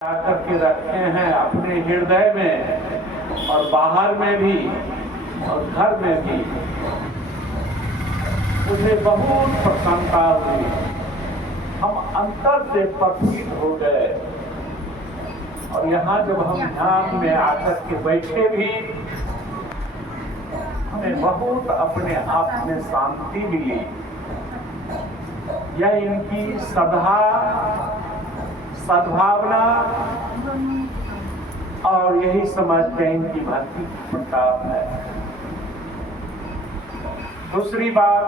आकर के रखे हैं अपने हृदय में और बाहर में भी और घर में भी। मुझे बहुत प्रसन्नता हुई, हम अंतर से प्रफुल्लित हो गए। और यहाँ जब हम ध्यान में आकर के बैठे भी, हमें बहुत अपने आप में शांति मिली। यह इनकी सद्भावना और यही समझते हैं इनकी भक्ति की प्रताप है। दूसरी बात,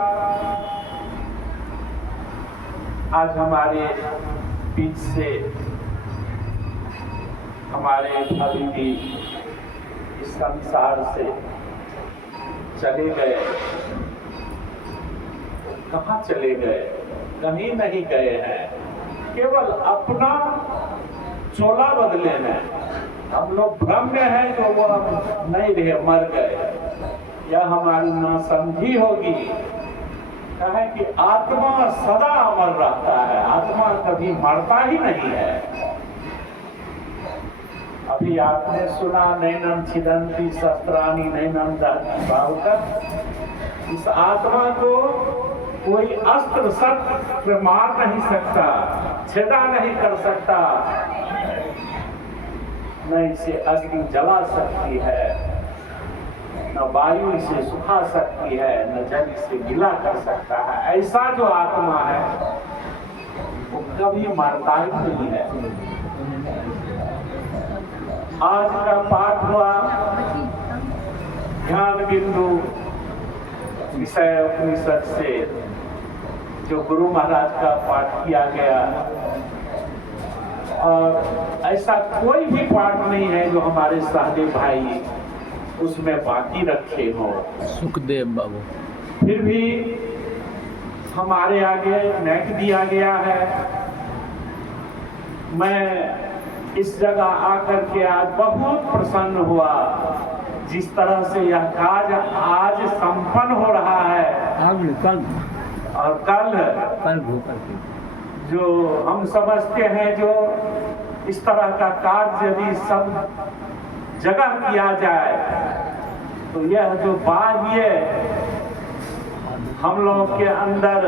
आज हमारे बीच से हमारे अभी भी इस संसार से चले गए। कहाँ चले गए? कहीं नहीं गए हैं, केवल अपना चोला बदले हैं। हम लोग भ्रम में हैं जो वो नहीं रहे, मर गए। यह हमारी नासमझी होगी। कहे कि आत्मा सदा अमर रहता है, आत्मा कभी मरता ही नहीं है। अभी आपने सुना नैनम छिदंती शस्त्राणी नैनम दहती बाहुकर। इस आत्मा को कोई अस्त्र शस्त्र मार नहीं सकता, छेदा नहीं कर सकता, न इसे अग्नि जला सकती है, न वायु इसे सुखा सकती है, न जल इसे गीला कर सकता है। ऐसा जो आत्मा है वो कभी मरता ही नहीं है। आज का पाठ हुआ ध्यान बिंदु विषय उपनिषद से, जो गुरु महाराज का पाठ किया गया। और ऐसा कोई भी पाठ नहीं है जो हमारे सहदेव भाई उसमें बाकी रखे हो। सुखदेव बाबू फिर भी हमारे आगे नेक दिया गया है। मैं इस जगह आकर के आज बहुत प्रसन्न हुआ, जिस तरह से यह कार्य आज संपन्न हो रहा है। और कल जो हम समझते हैं, जो इस तरह का कार्य यदि सब जगह किया जाए तो यह जो बाह्य हम लोगों के अंदर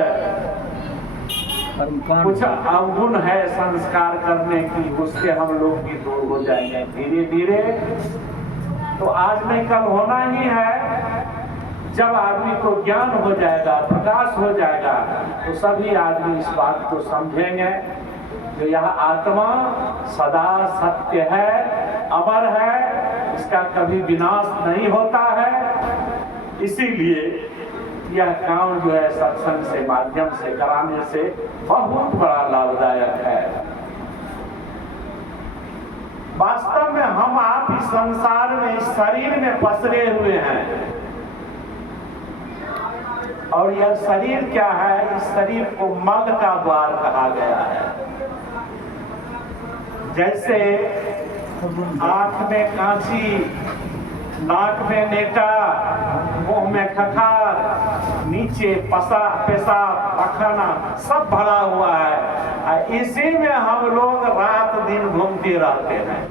कुछ अवगुण है संस्कार करने की, उससे हम लोग भी दूर हो जाएंगे धीरे धीरे। तो आज नहीं कल होना ही है। जब आदमी को ज्ञान हो जाएगा, प्रकाश हो जाएगा, तो सभी आदमी इस बात को समझेंगे जो यह आत्मा सदा सत्य है, अमर है, इसका कभी विनाश नहीं होता है। इसीलिए यह काम जो है सत्संग से माध्यम से कराने से बहुत बड़ा लाभदायक है। वास्तव में हम आप इस संसार में, इस शरीर में पसरे हुए हैं। और यह शरीर क्या है? इस शरीर को मल का द्वार कहा गया है। जैसे आंख में कांची, नाक में नेटा, मुंह में खखार, नीचे पेशाब पखाना सब भरा हुआ है। इसी में हम लोग रात दिन घूमते रहते हैं,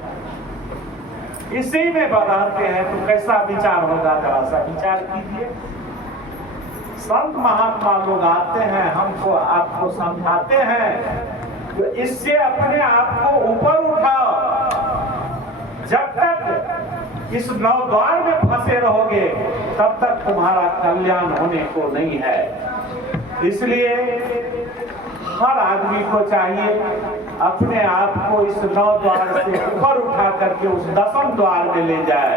इसी में रहते हैं। तो कैसा विचार होगा? जरा सा विचार कीजिए। संत महात्मा लोग आते हैं, हमको आपको समझाते हैं तो इससे अपने आप को ऊपर उठाओ। जब तक इस नवद्वार में फंसे रहोगे तब तक तुम्हारा कल्याण होने को नहीं है। इसलिए हर आदमी को चाहिए अपने आप को इस नवद्वार से ऊपर उठा करके उस 10वें द्वार में ले जाए।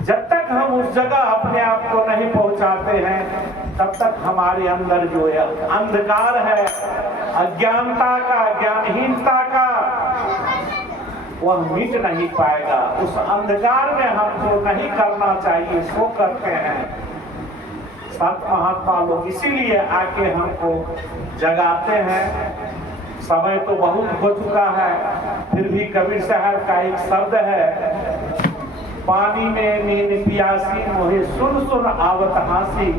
जब तक हम उस जगह अपने आप को नहीं पहुंचाते हैं तब तक हमारे अंदर जो है अंधकार है, अज्ञानता का, ज्ञानहीनता का, वह मिट नहीं पाएगा। उस अंधकार में हम जो नहीं करना चाहिए सो करते हैं। संत महात्मा लोग इसीलिए आके हमको जगाते हैं। समय तो बहुत हो चुका है, फिर भी कबीर साहब का एक शब्द है, पानी में नींद पियासी मोहे सुन सुन आवत हासी,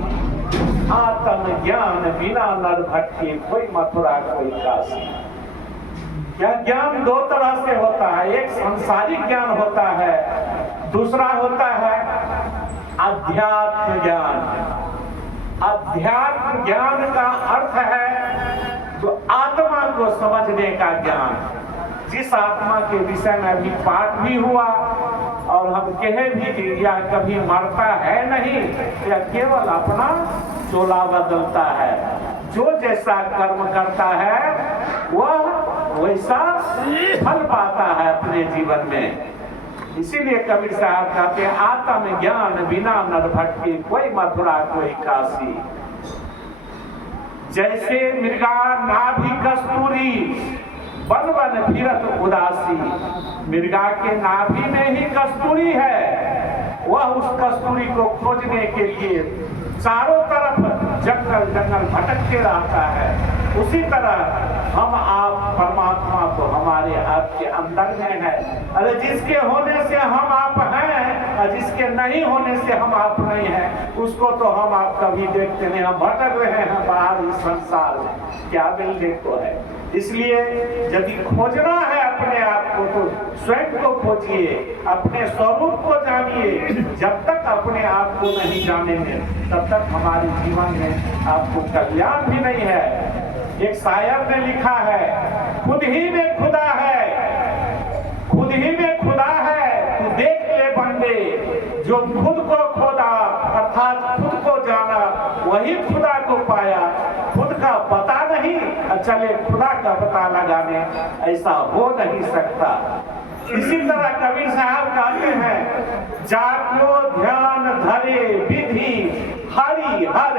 आत्म ज्ञान बिना नर भटके कोई मथुरा कोई काशी। यह ज्ञान दो तरह से होता है, एक सांसारिक ज्ञान होता है, दूसरा होता है अध्यात्म ज्ञान। अध्यात्म ज्ञान का अर्थ है जो आत्मा को समझने का ज्ञान। जिस आत्मा के विषय में अभी पाठ भी हुआ और हम कहे भी कि यह कभी मरता है नहीं, यह केवल अपना चोला बदलता है। जो जैसा कर्म करता है वह वैसा फल पाता है अपने जीवन में। इसीलिए कबीर साहब कहते हैं आत्म ज्ञान बिना नर भटके कोई मथुरा कोई काशी। जैसे मृगा नाभि कस्तूरी बन बन फिरत उदासी। मृगा के नाभि में ही कस्तूरी है, वह उस कस्तूरी को खोजने के लिए चारों तरफ जंगल जंगल भटकते रहता है। उसी तरह हम आप परमात्मा तो हमारे आपके अंदर में है। अरे जिसके होने से हम आप हैं और जिसके नहीं होने से हम आप नहीं हैं, उसको तो हम आप कभी देखते नहीं। हम भटक रहे हैं बाहर इस संसार में, क्या मिलने को है। इसलिए यदि खोजना है अपने आप को तो स्वयं को खोजिए, अपने स्वरूप को जानिए। जब तक अपने आप को नहीं जानेंगे तब तक हमारे जीवन में आपको कल्याण भी नहीं है। एक शायर ने लिखा है, खुद ही में खुदा है, खुद ही में खुदा है, तू देख ले बंदे। जो खुद को खोदा अर्थात खुद को जाना वही खुदा को पाया। खुद का पता नहीं चले खुदा का पता लगाने, ऐसा हो नहीं सकता। इसी तरह कबीर साहब कहते हैं, जाको ध्यान धरे विधि हरि हर।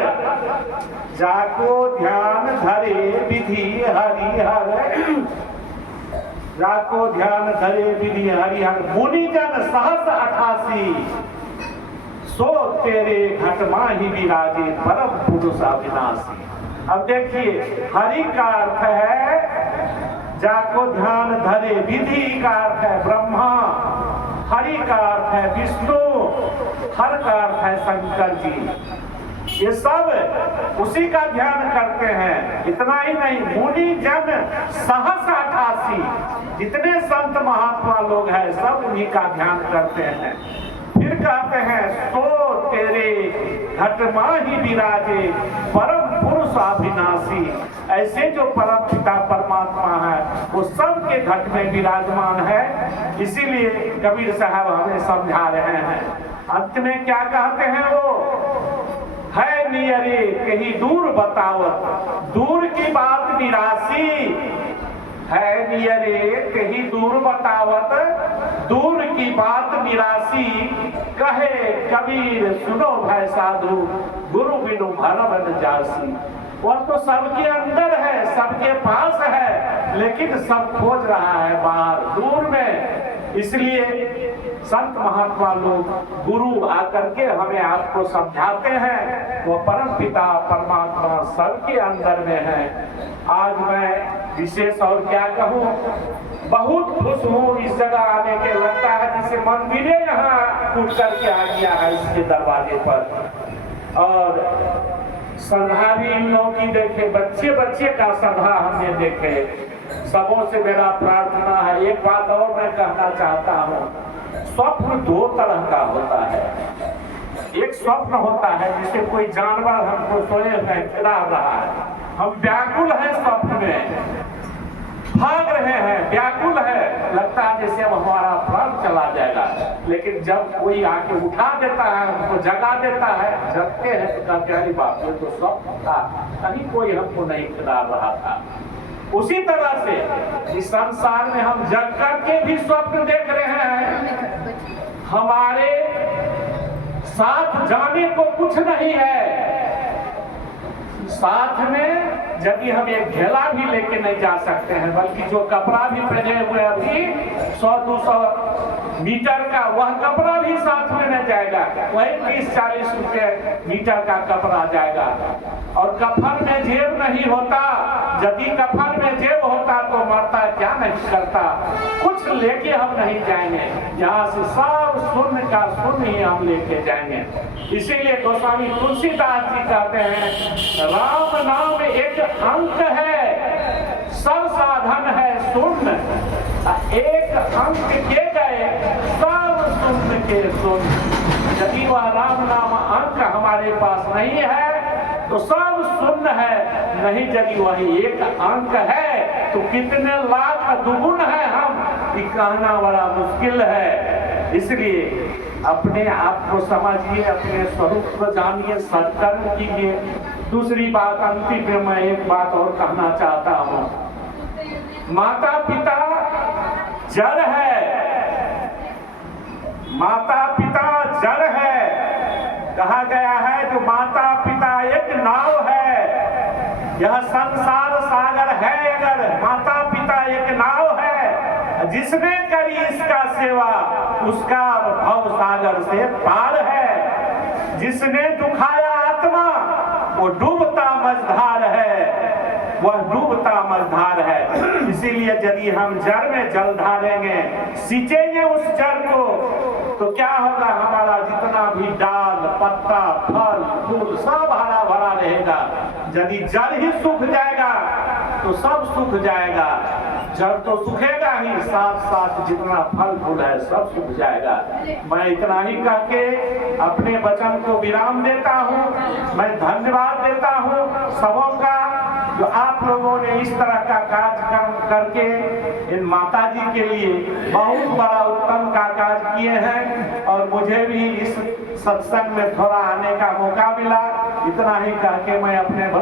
जाको ध्यान धरे विधि हरि हर। जाको ध्यान धरे विधि हरि हर। मुनिजन सहस 88 सो तेरे घट माही विराजे परम पुरुष अविनाशी। अब देखिए हरि का अर्थ है जाको ध्यान धरे, विधि का अर्थ है ब्रह्मा, हरि का अर्थ है विष्णु, हर का अर्थ है शंकर जी। ये सब उसी का ध्यान करते हैं। इतना ही नहीं, मुनि जन सहस 88 जितने संत महात्मा लोग हैं सब उन्हीं का ध्यान करते हैं। फिर कहते हैं सो तेरे घट माही विराजे परम पुरुष अविनाशी। ऐसे जो परम पिता परमात्मा है वो सबके घट में विराजमान है। इसीलिए कबीर साहब हमें समझा रहे हैं। अंत में क्या कहते हैं वो, है नियरे कहीं दूर बतावत, दूर की बात निराशी। है नियरे कहीं दूर बतावत, दूर की बात निराशी। कहे कबीर सुनो भाई साधु, गुरु बिनु भरम न जासी। वह तो सबके अंदर है, सबके पास है, लेकिन सब खोज रहा है बाहर दूर में। इसलिए संत महात्मा लोग गुरु आकर के हमें आपको समझाते हैं, वो परम पिता परमात्मा सबके अंदर में है। आज मैं विशेष और क्या कहूँ, बहुत खुश हूँ इस जगह आने के। लगता है जिसे मंदिरे यहाँ उठ करके आ गया है इसके दरवाजे पर। और सभा भी इन लोगों की देखे, बच्चे बच्चे का सभा हमने देखे। सबों से मेरा प्रार्थना है, एक बात और मैं कहना चाहता हूँ, स्वप्न दो तरह का होता है। एक स्वप्न होता है जिसे कोई जानवर हमको सोए हुए खिला रहा है, हम व्याकुल हैं स्वप्न में, भाग रहे हैं, व्याकुल है, लगता है जैसे अब हमारा प्राण चला जाएगा। लेकिन जब कोई आके उठा देता है, हमको जगा देता है, जगते हैं तो कहते हैं बाप ये तो स्वप्न था, कहीं कोई हमको नहीं खिला रहा था। उसी तरह से इस संसार में हम जग करके भी स्वप्न देख रहे हैं। हमारे साथ जाने को कुछ नहीं है। साथ में यदि हम एक झेला भी लेके नहीं जा सकते हैं, बल्कि जो कपड़ा भी पहने हुए अभी 100-200 मीटर का, वह कपड़ा भी साथ में नहीं जाएगा। वही 30-40 रुपये मीटर का कपड़ा जाएगा। और कफन में जेब नहीं होता, यदि कफन में जेब होता तो मरता क्या नहीं करता, कुछ लेके हम नहीं जाएंगे। यहाँ से सब शून्य का शून्य ही हम लेके जाएंगे। इसीलिए गोस्वामी तुलसीदास जी कहते हैं, राम नाम एक अंक है, सब साधन है शून्य, एक अंक के गए सब शून्य के शून्य। यदि वह राम नाम अंक हमारे पास नहीं है तो सब शून्य है, नहीं यदि वही एक अंक है तो कितने लाख दुगुन है हम, ये कहना बड़ा मुश्किल है। इसलिए अपने आप को समझिए, अपने स्वरूप को जानिए, सत्कर्म कीजिए। दूसरी बात, अंतिम में मैं एक बात और कहना चाहता हूँ। माता पिता जड़ है, माता पिता जड़ है। कहा गया है जो माता पिता एक नाव है, यह संसार सागर है अगर माता पिता एक नाव है, जिसने करी इसका सेवा उसका भव सागर से पार है। जिसने दुखाया आत्मा वो डूबता मझधार है, वह डूबता मझधार है। इसीलिए यदि हम जड़ में जल ढालेंगे, सींचेंगे उस जड़ को, तो क्या होगा, हमारा जितना भी डाल पत्ता फल फूल सब हरा भरा रहेगा। यदि जड़ ही सूख जाएगा तो सब सूख जाएगा। जड़ तो सूखेगा ही, साथ साथ जितना फल फूल है सब सूख जाएगा। मैं इतना ही कह के अपने वचन को विराम देता हूँ। मैं धन्यवाद देता हूँ सबों का, जो आप लोगों ने इस तरह का कार्यक्रम करके इन माता जी के लिए बहुत बड़ा उत्तम का कार्य किए हैं, और मुझे भी इस सत्संग में थोड़ा आने का मौका मिला। इतना ही कह के मैं अपने